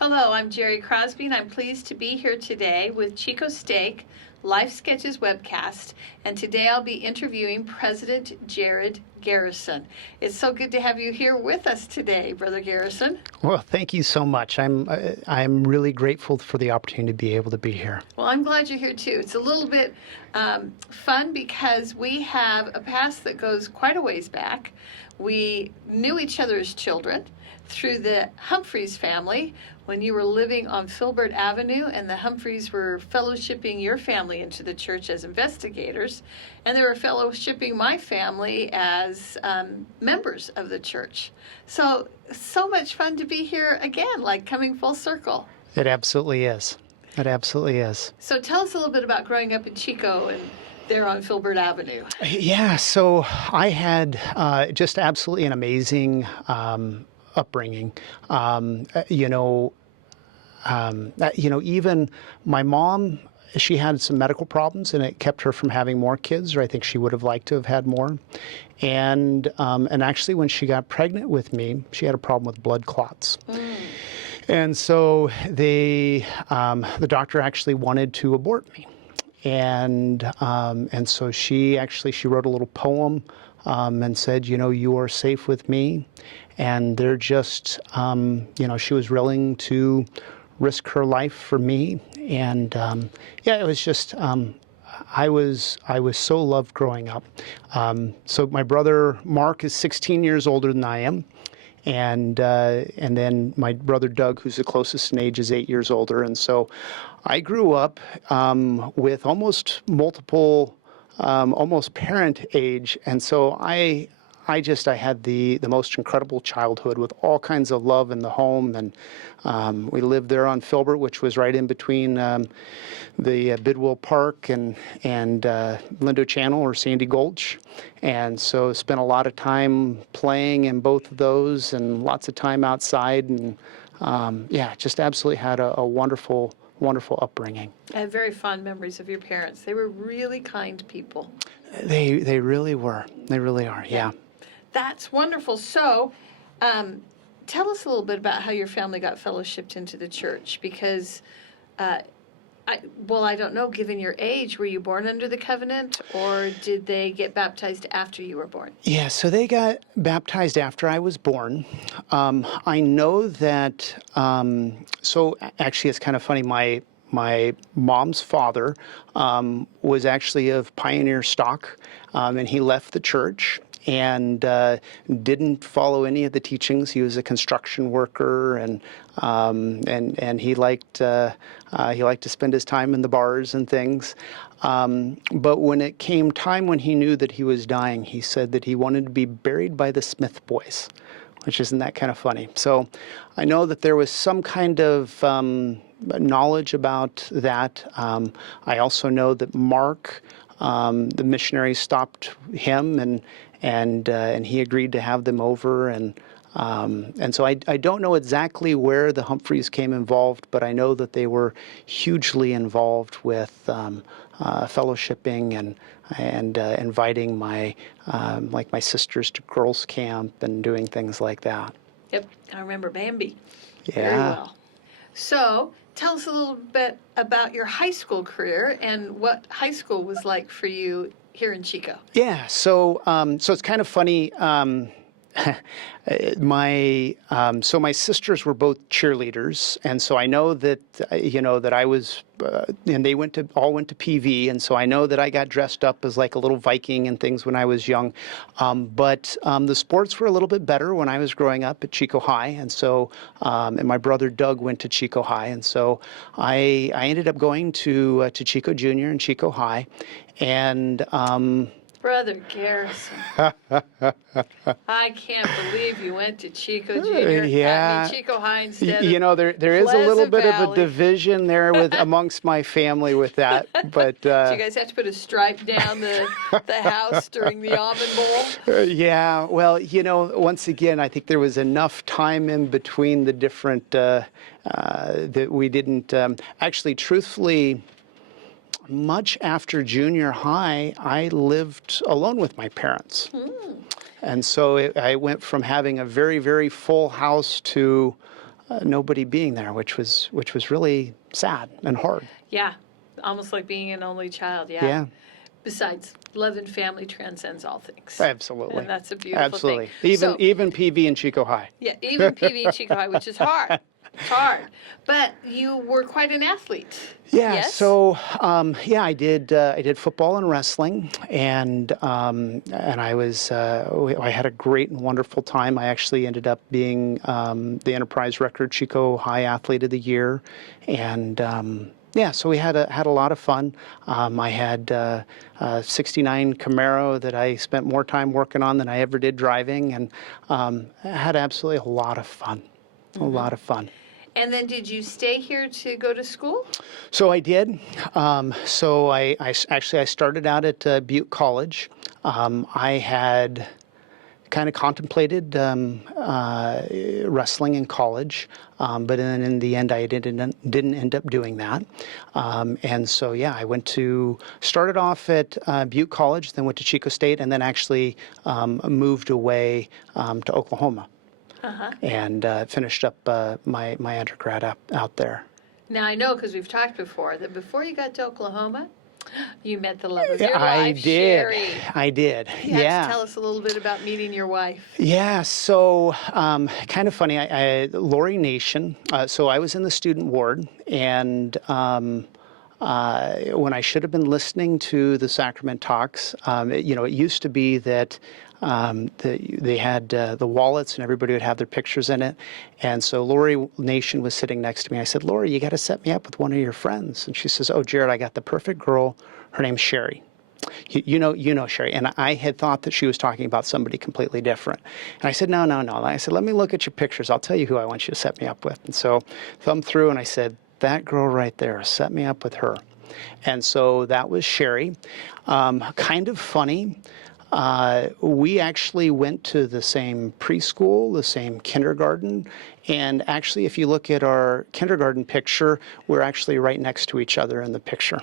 Hello, I'm Jerry Crosby, and I'm pleased to be here today with Chico Steak, Life Sketches webcast, and today I'll be interviewing President Jared Garrison. It's so good to have you here with us today, Brother Garrison. Well, thank you so much. I'm really grateful for the opportunity to be able to be here. Well, I'm glad you're here too. It's a little bit fun because we have a past that goes quite a ways back. We knew each other as children through the Humphreys family when you were living on Filbert Avenue, and the Humphreys were fellowshipping your family into the church as investigators, and they were fellowshipping my family as members of the church. So much fun to be here again, like coming full circle. It absolutely is. It absolutely is. So tell us a little bit about growing up in Chico and there on Filbert Avenue. Yeah, so I had just absolutely an amazing upbringing. Even my mom, she had some medical problems, and it kept her from having more kids, or I think she would have liked to have had more. And actually, when she got pregnant with me, she had a problem with blood clots. And so the doctor actually wanted to abort me. And so she wrote a little poem and said, you are safe with me. And they're just, she was willing to risk her life for me. And it was just, I was so loved growing up. So my brother Mark is 16 years older than I am. And then my brother Doug, who's the closest in age, is 8 years older. And so I grew up with almost parent age. And so I had the most incredible childhood with all kinds of love in the home. And we lived there on Filbert, which was right in between the Bidwell Park and Lindo Channel or Sandy Gulch. And so spent a lot of time playing in both of those and lots of time outside. And just absolutely had a wonderful upbringing. I have very fond memories of your parents. They were really kind people. They really were. They really are, yeah. That's wonderful. So, tell us a little bit about how your family got fellowshipped into the church, because, I don't know, given your age, were you born under the covenant, or did they get baptized after you were born? Yeah, so they got baptized after I was born. I know that, so actually it's kind of funny, my mom's father was actually of pioneer stock, and he left the church and didn't follow any of the teachings. He was a construction worker, and he liked to spend his time in the bars and things. But when it came time when he knew that he was dying, he said that he wanted to be buried by the Smith boys, which isn't that kind of funny. So I know that there was some kind of knowledge about that. I also know that Mark, the missionary, stopped him, and he agreed to have them over, and so I don't know exactly where the Humphreys came involved, but I know that they were hugely involved with fellowshipping and inviting my sisters to girls' camp and doing things like that. Yep, I remember Bambi. Yeah. Very well. So, tell us a little bit about your high school career and what high school was like for you here in Chico. Yeah, so it's kind of funny. My sisters were both cheerleaders, and so I know that that I was, and they all went to PV, and so I know that I got dressed up as like a little Viking and things when I was young. But the sports were a little bit better when I was growing up at Chico High, and so and my brother Doug went to Chico High, and so I ended up going to Chico Junior and Chico High, and Brother Garrison. I can't believe you went to Chico Junior. Yeah. Chico High instead there is a little bit of a division there amongst my family with that. But did you guys have to put a stripe down the house during the Almond Bowl? Yeah. Well, once again, I think there was enough time in between the different that we didn't actually, truthfully. Much after junior high, I lived alone with my parents. And so I went from having a very, very full house to nobody being there, which was really sad and hard. Yeah, almost like being an only child. Yeah. Yeah. Besides, love and family transcends all things. Absolutely. And that's a beautiful Absolutely. thing. Even PV and Chico High. Yeah, even PV and Chico High, which is hard. It's hard. But you were quite an athlete. Yeah. Yes? So I did football and wrestling, and I was I had a great and wonderful time. I actually ended up being the Enterprise Record Chico High Athlete of the Year, and so we had a lot of fun. I had a '69 Camaro that I spent more time working on than I ever did driving, and I had absolutely a lot of fun. A lot of fun. And then did you stay here to go to school? So I did. So I started out at Butte College. I had kind of contemplated wrestling in college, but then in the end I didn't end up doing that. And so I started off at Butte College, then went to Chico State, and then actually moved away to Oklahoma. And finished up my undergrad out there. Now, I know, because we've talked before, that before you got to Oklahoma, you met the love of your life, I did. Sherry. I did. You have to tell us a little bit about meeting your wife. Yeah, so kind of funny. Lori Nation, so I was in the student ward, and when I should have been listening to the sacrament talks, it used to be that they had the wallets and everybody would have their pictures in it. And so Lori Nation was sitting next to me. I said, Lori, you got to set me up with one of your friends. And she says, oh, Jared, I got the perfect girl. Her name's Sherry. You know Sherry. And I had thought that she was talking about somebody completely different. And I said, no. I said, let me look at your pictures. I'll tell you who I want you to set me up with. And so thumbed through and I said, that girl right there, set me up with her. And so that was Sherry. Kind of funny. We actually went to the same preschool, the same kindergarten, and actually if you look at our kindergarten picture, we're actually right next to each other in the picture.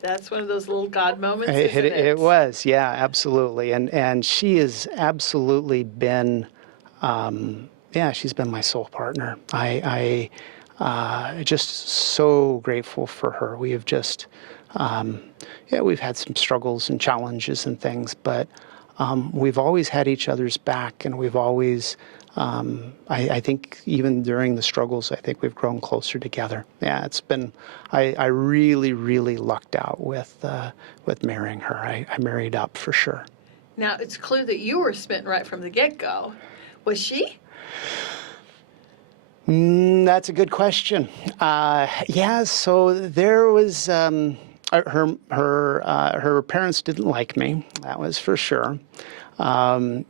That's one of those little God moments, isn't it? It was, yeah, absolutely. And she has absolutely been, she's been my soul partner. I just so grateful for her. We have just... we've had some struggles and challenges and things, but we've always had each other's back, and we've always, I think even during the struggles, I think we've grown closer together. Yeah, it's been, I really, really lucked out with marrying her. I married up for sure. Now, it's clear that you were smitten right from the get-go. Was she? That's a good question. So there was... Her parents didn't like me. That was for sure. So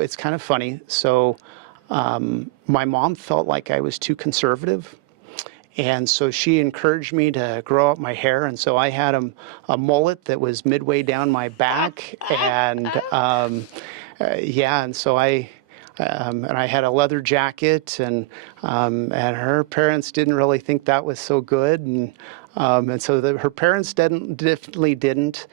it's kind of funny. So my mom felt like I was too conservative, and so she encouraged me to grow out my hair. And so I had a mullet that was midway down my back, and and so and I had a leather jacket, and her parents didn't really think that was so good, and so her parents definitely didn't.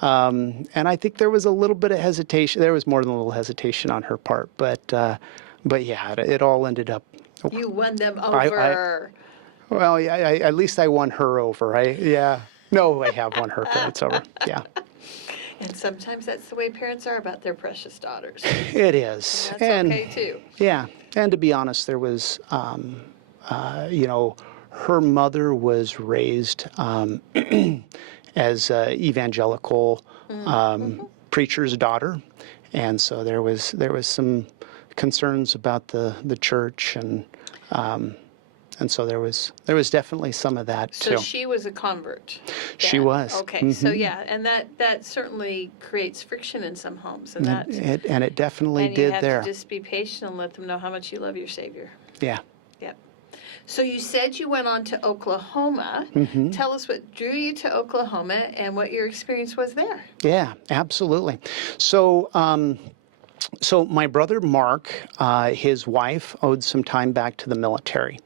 And I think there was a little bit of hesitation. There was more than a little hesitation on her part, but yeah, it all ended up. You won them over. At least I won her over. I have won her parents over. Yeah. And sometimes that's the way parents are about their precious daughters. It is. And that's okay, too. Yeah. And to be honest, there was, her mother was raised as an evangelical preacher's daughter. And so there was some concerns about the church, and so there was definitely some of that too. So she was a convert. She was. Okay, so and that certainly creates friction in some homes, and it definitely did there. And you have to just be patient and let them know how much you love your Savior. Yeah. Yep. So you said you went on to Oklahoma. Tell us what drew you to Oklahoma and what your experience was there. Yeah, absolutely. So. So my brother Mark, his wife owed some time back to the military,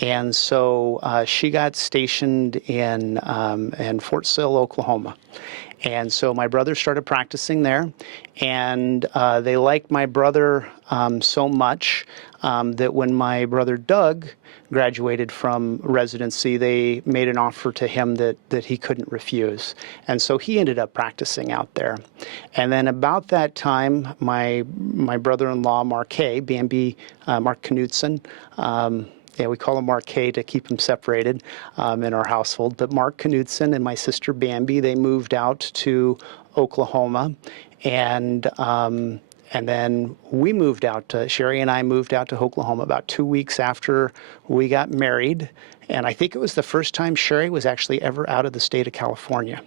and so she got stationed in Fort Sill, Oklahoma, And so my brother started practicing there, and they liked my brother so much that when my brother Doug graduated from residency, they made an offer to him that he couldn't refuse. And so he ended up practicing out there. And then about that time, my brother-in-law, Mark Knudsen, yeah, we call him Mark K to keep him separated in our household. But Mark Knudsen and my sister Bambi, they moved out to Oklahoma, and then we moved out. Sherry and I moved out to Oklahoma about 2 weeks after we got married, and I think it was the first time Sherry was actually ever out of the state of California.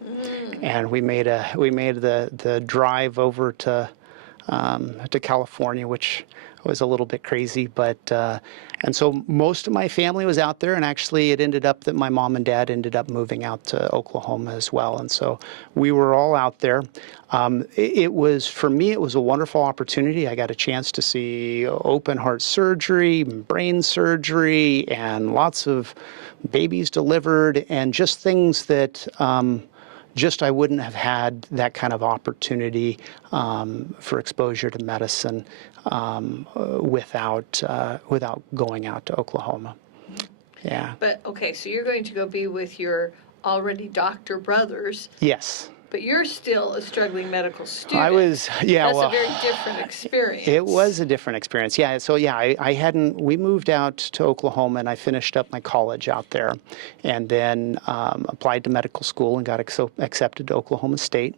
And we made the drive over to California, which was a little bit crazy, but and so most of my family was out there, and actually it ended up that my mom and dad ended up moving out to Oklahoma as well, and so we were all out there. It was, for me, it was a wonderful opportunity. I got a chance to see open heart surgery, brain surgery, and lots of babies delivered, and just things that just I wouldn't have had that kind of opportunity for exposure to medicine without going out to Oklahoma. Yeah. But, okay, so you're going to go be with your already doctor brothers. Yes. But you're still a struggling medical student. I was, yeah. That's well, a very different experience. It was a different experience, yeah. So yeah, I hadn't. We moved out to Oklahoma, and I finished up my college out there, and then applied to medical school and got accepted to Oklahoma State.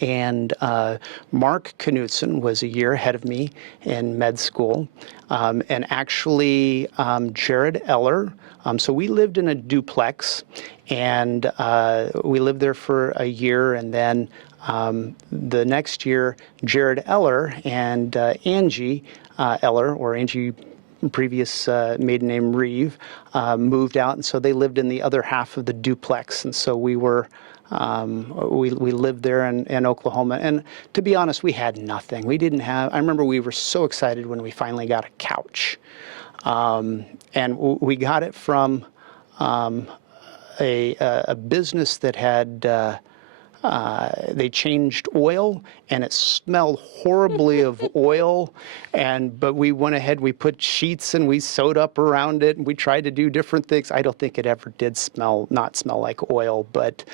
And Mark Knudsen was a year ahead of me in med school, and actually Jared Eller. So we lived in a duplex, and we lived there for a year, and then the next year, Jared Eller and Angie Eller, or Angie, previous maiden name Reeve, moved out, and so they lived in the other half of the duplex, and so we were. We lived there in Oklahoma, and to be honest, we had nothing. We didn't have. I remember we were so excited when we finally got a couch, and we got it from a business that had. They changed oil, and it smelled horribly of oil. But we went ahead, we put sheets and we sewed up around it, and we tried to do different things. I don't think it ever did not smell like oil, but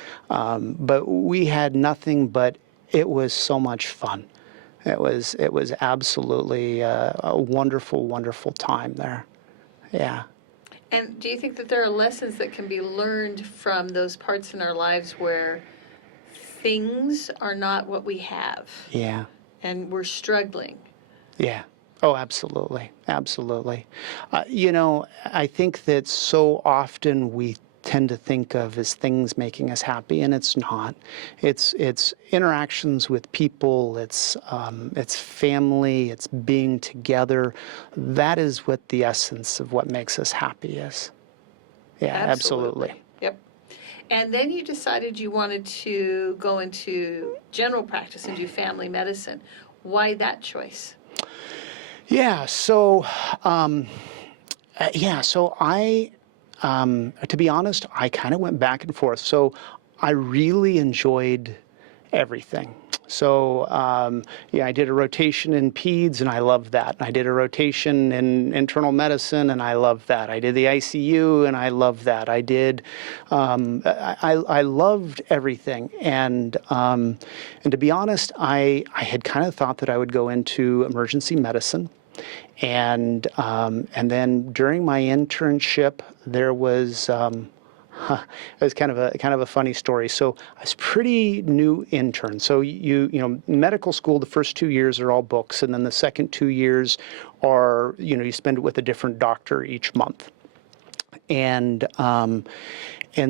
we had nothing. But it was so much fun. It was absolutely a wonderful, wonderful time there. Yeah. And do you think that there are lessons that can be learned from those parts in our lives where things are not what we have? Yeah. And we're struggling. Yeah. Oh, absolutely. Absolutely. I think that so often we tend to think of as things making us happy, and it's not. It's interactions with people, it's family, it's being together. That is what the essence of what makes us happy is. Yeah, absolutely. Yep. And then you decided you wanted to go into general practice and do family medicine. Why that choice? Yeah, so I, to be honest, I kind of went back and forth. So I really enjoyed everything. So, I did a rotation in peds, and I loved that. I did a rotation in internal medicine, and I loved that. I did the ICU, and I loved that. I did, I loved everything. And to be honest, I had kind of thought that I would go into emergency medicine. And then during my internship, there was, it was kind of a funny story. So I was pretty new intern. So medical school, the first 2 years are all books, and then the second 2 years are, you spend it with a different doctor each month. And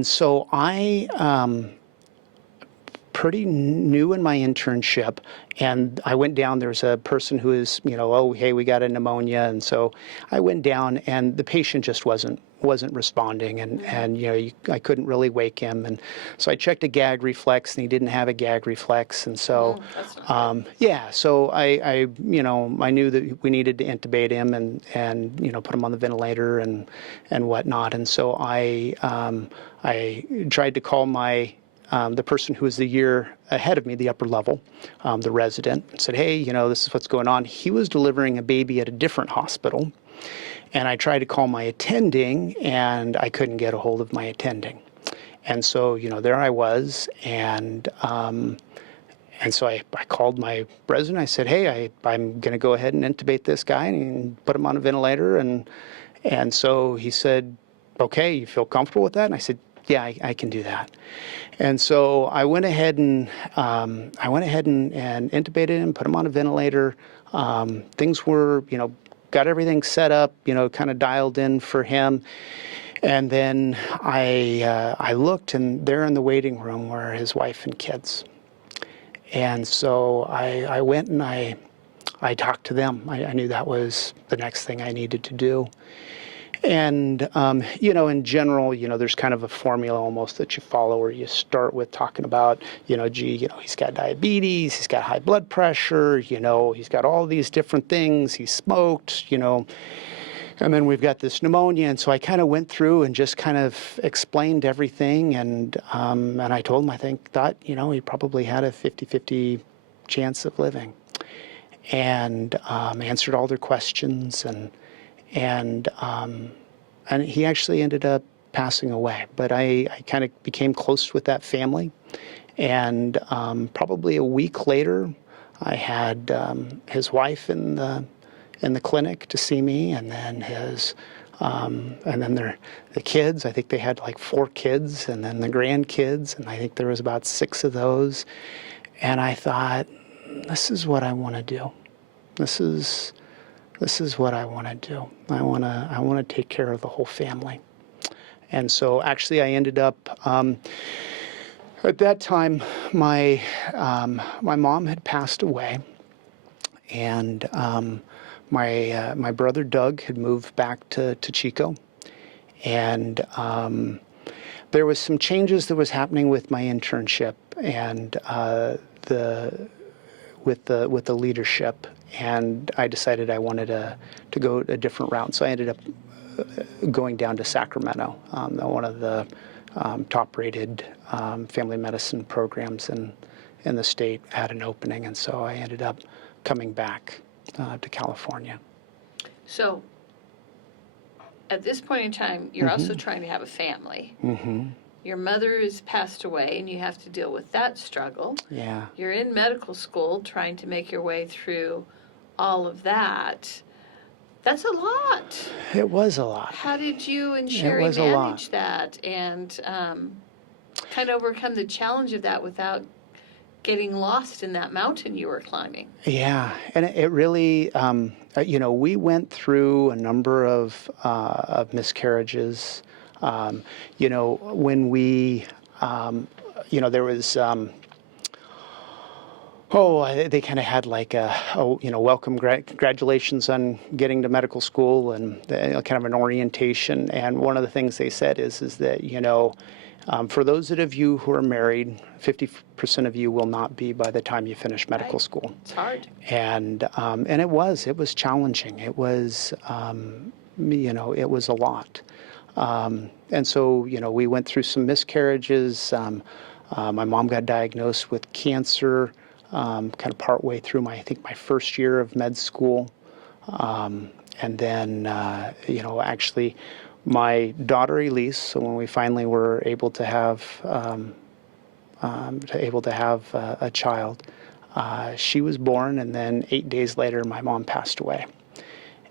so I, pretty new in my internship, and I went down. There's a person who is, oh, hey, we got a pneumonia, and so I went down, and the patient just wasn't responding, and I couldn't really wake him, and so I checked a gag reflex, and he didn't have a gag reflex, and so so I knew that we needed to intubate him and put him on the ventilator and whatnot, and so I tried to call my the person who was the year ahead of me, the upper level, the resident, said, hey, this is what's going on. He was delivering a baby at a different hospital. And I tried to call my attending, and I couldn't get a hold of my attending. And so, there I was, and so I called my resident. I said, hey, I'm going to go ahead and intubate this guy and put him on a ventilator. And so he said, okay, you feel comfortable with that? And I said, yeah, I can do that. And so I went ahead and intubated him, put him on a ventilator. Things were, got everything set up, kind of dialed in for him. And then I looked, and there in the waiting room were his wife and kids. And so I went and I talked to them. I knew that was the next thing I needed to do. And, in general, there's kind of a formula almost that you follow where you start with talking about, he's got diabetes, he's got high blood pressure, he's got all these different things, he smoked, and then we've got this pneumonia. And so I kind of went through and just kind of explained everything. And I told him, thought, he probably had a 50-50 chance of living, and answered all their questions. And he actually ended up passing away. But I kind of became close with that family. And probably a week later, I had his wife in the clinic to see me, and then the kids. I think they had like 4 kids, and then the grandkids, and I think there was about 6 of those. And I thought, this is what I want to do. This is what I want to do. I want to take care of the whole family. And so actually I ended up, at that time, my mom had passed away, and my brother Doug had moved back to Chico, and there was some changes that was happening with my internship and with the leadership, and I decided I wanted to go a different route. So I ended up going down to Sacramento, one of the top-rated family medicine programs in the state had an opening, and so I ended up coming back to California. So at this point in time, you're also trying to have a family. Mm-hmm. Your mother has passed away, and you have to deal with that struggle. Yeah. You're in medical school trying to make your way through all of that. That's a lot. It was a lot. How did you and Sherry manage that and kind of overcome the challenge of that without getting lost in that mountain you were climbing? Yeah, and it really, we went through a number of miscarriages. When we, there was, they kind of had like welcome, congratulations on getting to medical school, and kind of an orientation. And one of the things they said is that, for those of you who are married, 50% of you will not be by the time you finish medical school. It's hard. And it was challenging. It was, it was a lot. And so, we went through some miscarriages. My mom got diagnosed with cancer kind of partway through my first year of med school. And then, actually, my daughter Elise, so when we finally were able to have a child, she was born, and then 8 days later, my mom passed away.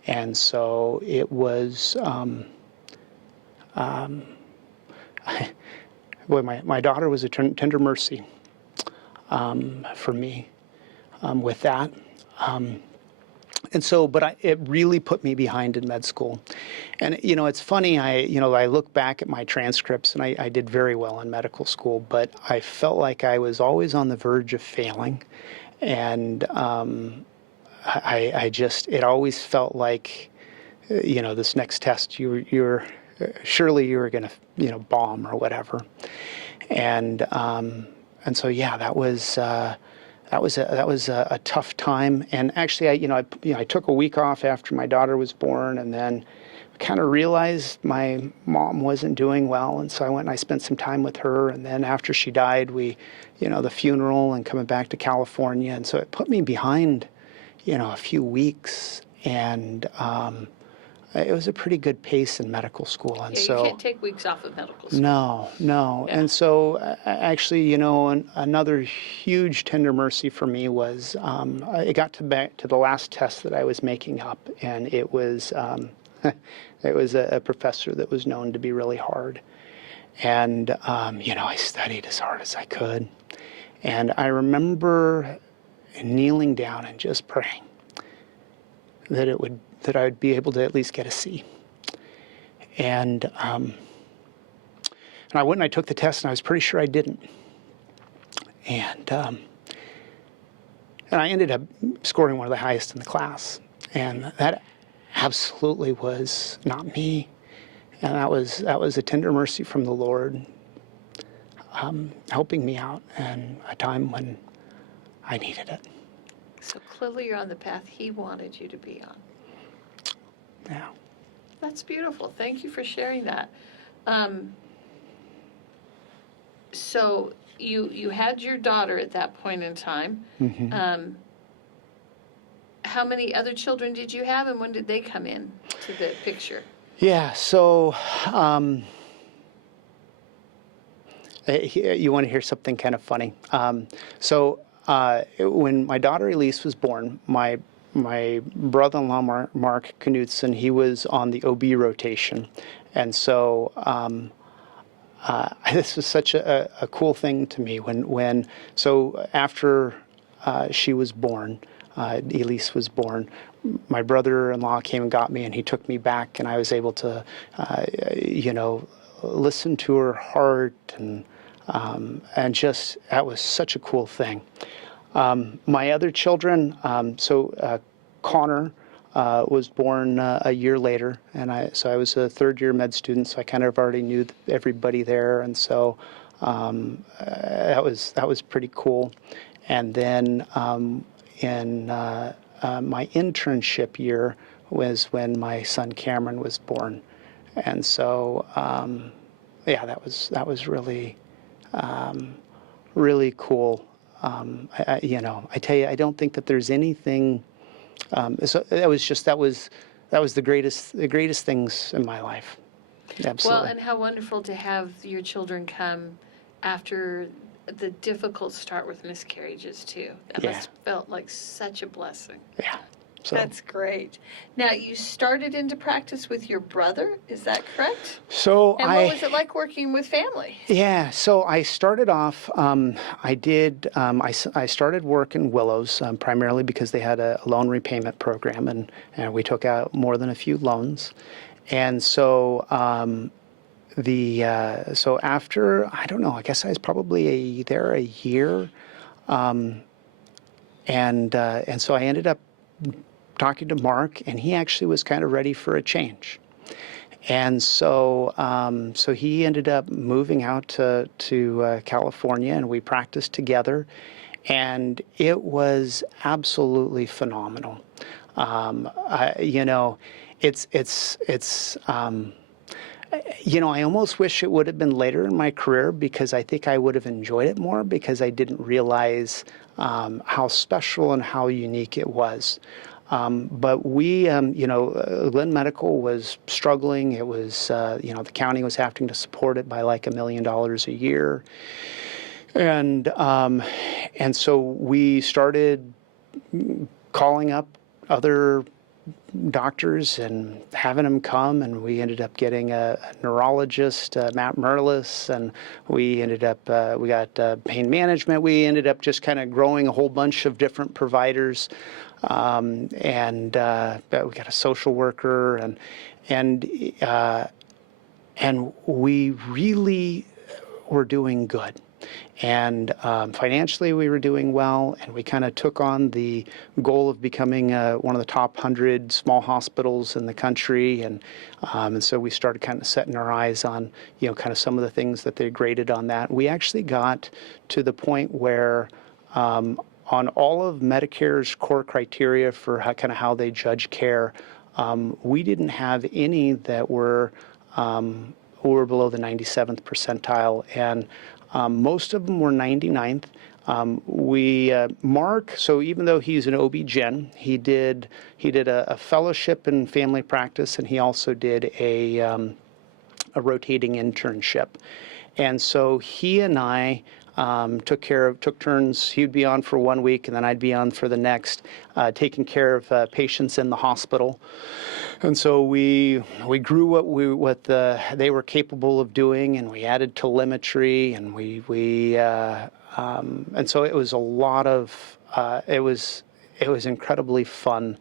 And so it was, my daughter was a tender mercy for me with that. And so, but it really put me behind in med school. And, it's funny, I look back at my transcripts, and I did very well in medical school, but I felt like I was always on the verge of failing. And it always felt like, this next test, surely you were going to, bomb or whatever. And so, yeah, that was a tough time. And actually, I took a week off after my daughter was born, and then kind of realized my mom wasn't doing well, and so I went and I spent some time with her. And then after she died, the funeral and coming back to California, and so it put me behind, a few weeks, and it was a pretty good pace in medical school. And Yeah, so you can't take weeks off of medical school. No. Yeah. And so actually, another huge tender mercy for me was I got back to the last test that I was making up, and it was it was a professor that was known to be really hard. And I studied as hard as I could, and I remember kneeling down and just praying that I would be able to at least get a C. And I went and I took the test, and I was pretty sure I didn't. And I ended up scoring one of the highest in the class. And that absolutely was not me. And that was a tender mercy from the Lord, helping me out in a time when I needed it. So clearly you're on the path He wanted you to be on. Yeah. That's beautiful. Thank you for sharing that. So you had your daughter at that point in time. Mm-hmm. How many other children did you have, and when did they come in to the picture? Yeah, so you want to hear something kind of funny. When my daughter Elise was born, my brother-in-law, Mark Knudsen, he was on the OB rotation. And so this was such a cool thing to me so after she was born, Elise was born, my brother-in-law came and got me, and he took me back, and I was able to, listen to her heart, and just, that was such a cool thing. My other children, Connor was born a year later, and I was a third-year med student, so I kind of already knew everybody there, and so that was pretty cool. And then in my internship year was when my son Cameron was born, and so that was really really cool. I tell you, I don't think that there's anything. So that was the greatest things in my life. Absolutely. Well, and how wonderful to have your children come after the difficult start with miscarriages too. That must have felt like such a blessing. Yeah. So, that's great. Now, you started into practice with your brother, is that correct? So and what was it like working with family? Yeah, so I started off, I started work in Willows primarily because they had a loan repayment program, and we took out more than a few loans. And so so after, I don't know, I guess I was probably there a year, and so I ended up talking to Mark, and he actually was kind of ready for a change. And so so he ended up moving out to California, and we practiced together, and it was absolutely phenomenal. I almost wish it would have been later in my career, because I think I would have enjoyed it more, because I didn't realize how special and how unique it was. But we, Glenn Medical was struggling. It was, the county was having to support it by like $1 million a year. And so we started calling up other doctors and having them come, and we ended up getting a neurologist, Matt Merlis, and we ended up, we got pain management. We ended up just kind of growing a whole bunch of different providers. And we got a social worker, and we really were doing good. And financially, we were doing well, and we kind of took on the goal of becoming one of the top 100 small hospitals in the country. And so we started kind of setting our eyes on, kind of some of the things that they graded on that. We actually got to the point where on all of Medicare's core criteria for how they judge care, we didn't have any that were below the 97th percentile, and most of them were 99th. Mark, so even though he's an OB-GYN, he did a fellowship in family practice, and he also did a rotating internship. And so he and I took turns. He'd be on for 1 week, and then I'd be on for the next, taking care of patients in the hospital. And so we grew what they were capable of doing, and we added telemetry, and and so it was a lot of it was incredibly fun.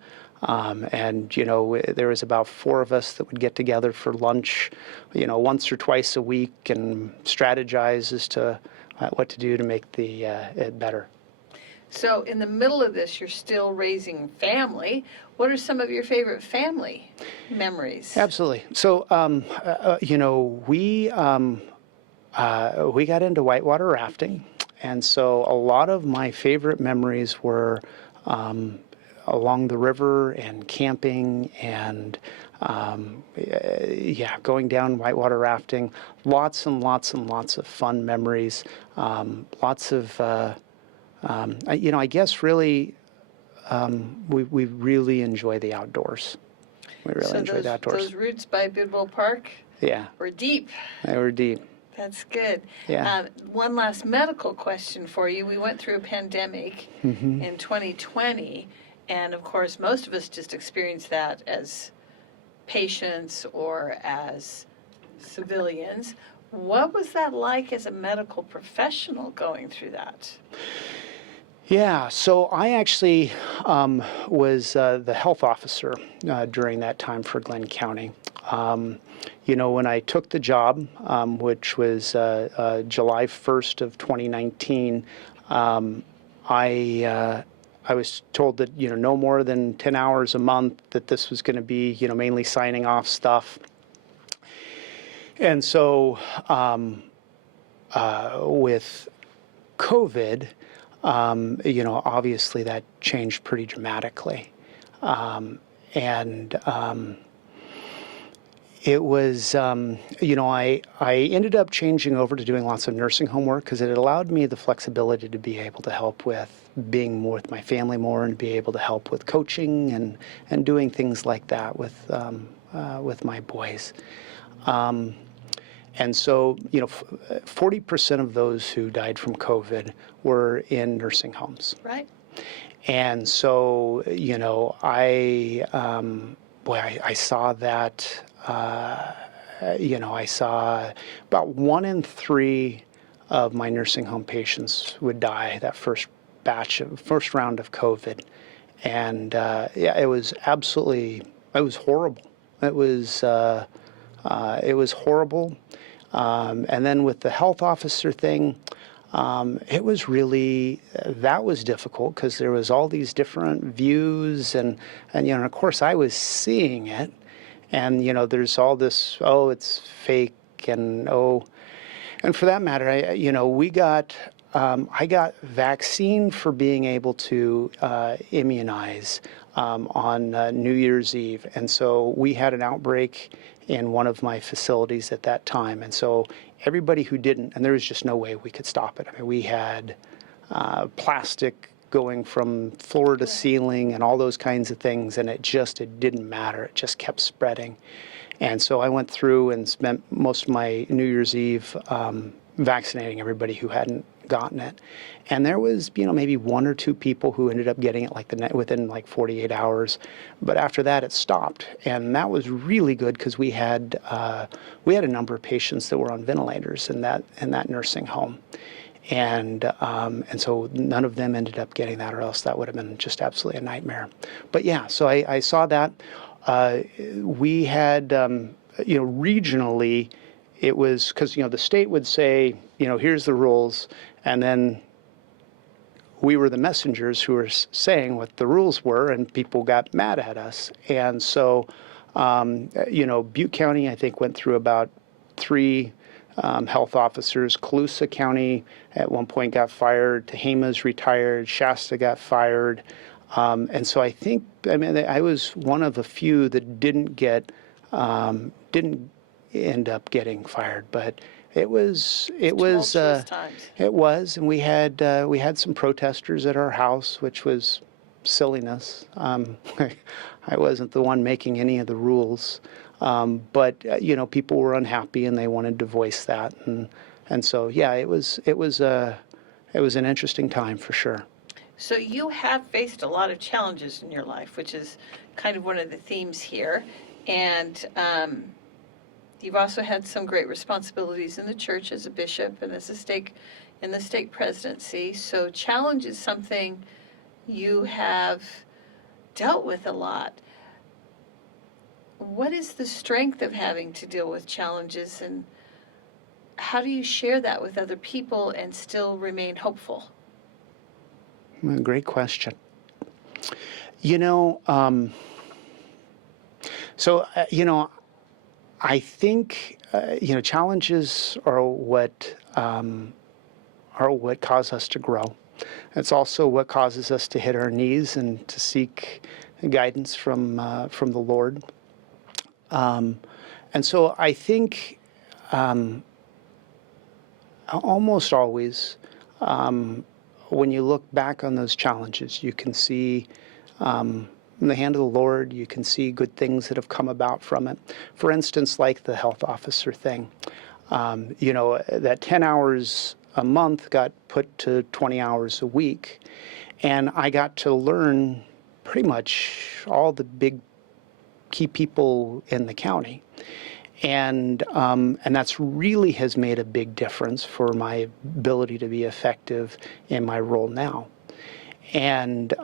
And there was about 4 of us that would get together for lunch, once or twice a week, and strategize as to what to do to make it better. So in the middle of this, you're still raising family. What are some of your favorite family memories? Absolutely. So we got into whitewater rafting, and so a lot of my favorite memories were along the river and camping and going down whitewater rafting. Lots and lots and lots of fun memories. Lots of I guess really we really enjoy the outdoors. We really enjoy the outdoors. Those routes by Bidwell Park were deep. They were deep. That's good. Yeah. One last medical question for you. We went through a pandemic in 2020, and of course most of us just experienced that as patients or as civilians. What was that like as a medical professional going through that? Yeah, so I actually was the health officer during that time for Glenn County. When I took the job, which was July 1st of 2019, I was told that, no more than 10 hours a month, that this was going to be, mainly signing off stuff. And so with COVID, obviously that changed pretty dramatically. It was, I ended up changing over to doing lots of nursing home work because it allowed me the flexibility to be able to help with being more with my family more and be able to help with coaching and doing things like that with my boys. And so, 40% of those who died from COVID were in nursing homes. Right. And so, I saw that, I saw about 1 in 3 of my nursing home patients would die that first round of COVID. And it was horrible. It was horrible. And then with the health officer thing, it was really, that was difficult because there was all these different views and of course I was seeing it, and there's all this, it's fake, and for that matter, I got vaccine for being able to immunize on New Year's Eve, and so we had an outbreak in one of my facilities at that time, and so everybody who didn't, and there was just no way we could stop it. I mean, we had plastic going from floor to ceiling and all those kinds of things, and it didn't matter. It just kept spreading. And so I went through and spent most of my New Year's Eve vaccinating everybody who hadn't gotten it. And there was, maybe 1 or 2 people who ended up getting it within 48 hours. But after that, it stopped. And that was really good because we had a number of patients that were on ventilators in that nursing home. And so none of them ended up getting that, or else that would have been just absolutely a nightmare. But yeah, so I saw that. We had, regionally, it was because, the state would say, here's the rules, and then we were the messengers who were saying what the rules were, and people got mad at us. And so, Butte County, I think, went through about 3 health officers. Colusa County at one point got fired. Tehama's retired. Shasta got fired. And so I think, I mean, I was one of a few that didn't end up getting fired, but it was Tumultuous times. it was, and we had some protesters at our house, which was silliness. I wasn't the one making any of the rules, but you know, people were unhappy and they wanted to voice that, and so yeah, it was an interesting time for sure. So you have faced a lot of challenges in your life, which is kind of one of the themes here. And you've also had some great responsibilities in the church as a bishop and as in the stake presidency. So challenge is something you have dealt with a lot. What is the strength of having to deal with challenges, and how do you share that with other people and still remain hopeful? Great question. You know, I think challenges are what cause us to grow. It's also what causes us to hit our knees and to seek guidance from the Lord. And so I think almost always, when you look back on those challenges, you can see the hand of the Lord. You can see good things that have come about from it. For instance, like the health officer thing. That 10 hours a month got put to 20 hours a week. And I got to learn pretty much all the big key people in the county. And that's really has made a big difference for my ability to be effective in my role now. And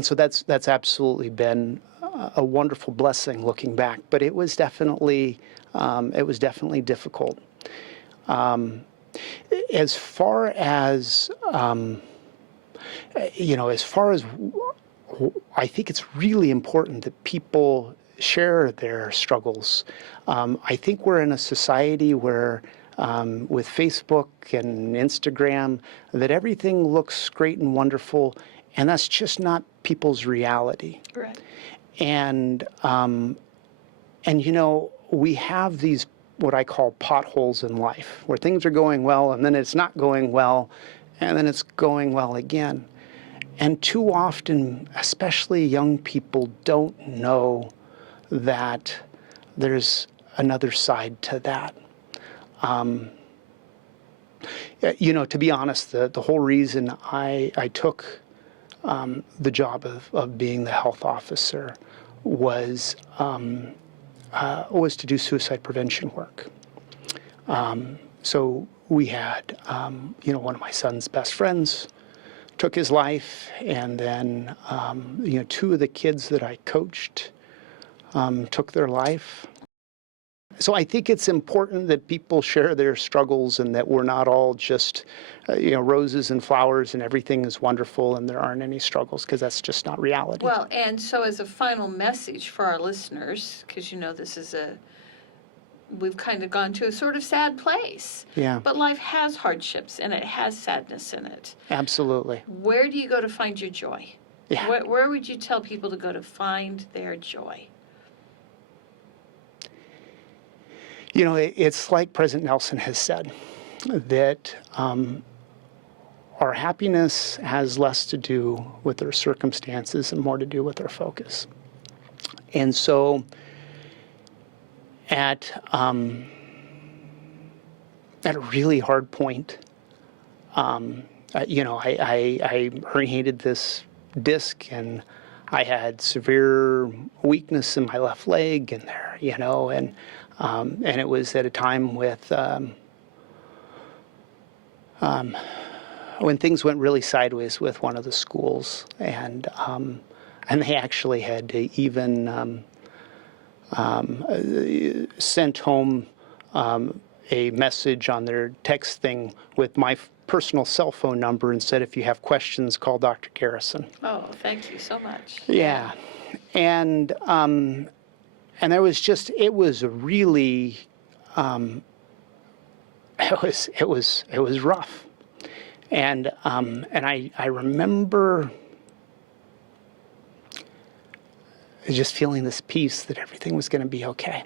so that's absolutely been a wonderful blessing looking back. But it was definitely difficult. As far as I think it's really important that people share their struggles. I think we're in a society where, with Facebook and Instagram, that everything looks great and wonderful, and that's just not people's reality. Right. And we have these what I call potholes in life, where things are going well, and then it's not going well, and then it's going well again. And too often, especially young people, don't know that there's another side to that. To be honest, the whole reason I took the job of being the health officer was to do suicide prevention work. So we had, one of my son's best friends took his life, and then, two of the kids that I coached took their life. So I think it's important that people share their struggles, and that we're not all just, roses and flowers and everything is wonderful and there aren't any struggles, because that's just not reality. Well, and so as a final message for our listeners, because we've kind of gone to a sort of sad place. Yeah. But life has hardships and it has sadness in it. Absolutely. Where do you go to find your joy? Yeah. Where would you tell people to go to find their joy? It's like President Nelson has said, that our happiness has less to do with our circumstances and more to do with our focus. And so at a really hard point, I herniated this disc, and I had severe weakness in my left leg and there, and it was at a time with when things went really sideways with one of the schools, and they actually had to even sent home a message on their text thing with my personal cell phone number and said, if you have questions, call Dr. Garrison. Oh, thank you so much. Yeah. And there was just, it was really, it was rough. And I remember just feeling this peace that everything was going to be okay.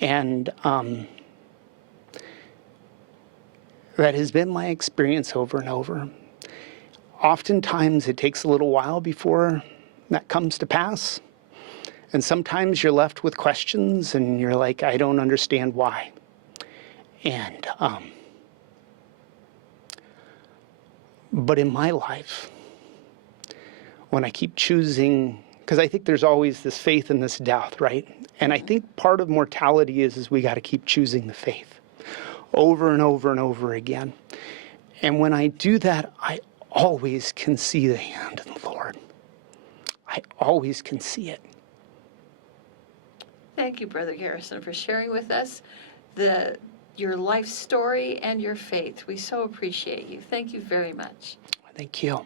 And that has been my experience over and over. Oftentimes it takes a little while before that comes to pass. And sometimes you're left with questions and you're like, I don't understand why. And, but in my life, when I keep choosing, because I think there's always this faith and this death, right? And I think part of mortality is we got to keep choosing the faith over and over and over again. And when I do that, I always can see the hand of the Lord. I always can see it. Thank you, Brother Garrison, for sharing with us your life story and your faith. We so appreciate you. Thank you very much. Thank you.